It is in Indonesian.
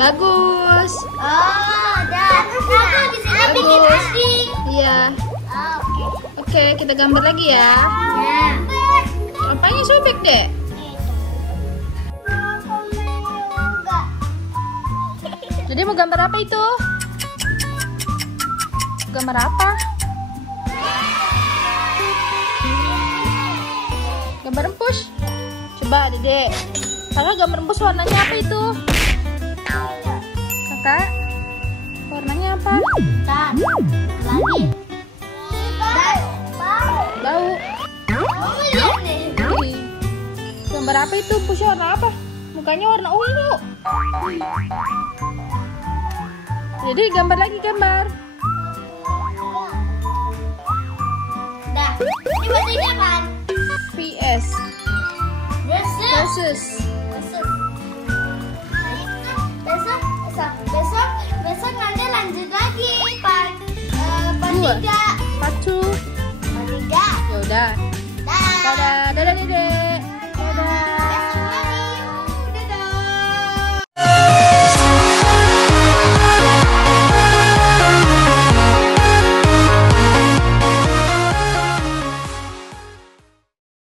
Bagus. Oh, dan aku di sini bikin anjing. Iya. Oke, kita gambar lagi ya. Ya. Apanya sobek, Dek? Jadi mau gambar apa itu? Gambar apa? Gambar empus. Coba, Dedek. Kakak gambar empus warnanya apa itu? Kakak, warnanya apa? Lagi. Bau. Ih, gambar apa itu? Empusnya warna apa? Mukanya warna ungu. Jadi gambar lagi gambar. Dah. Ini bacanya apaan? PS versus. Besok nanti lanjut lagi part Dua. 3. Part 2. Part 3. Ya udah.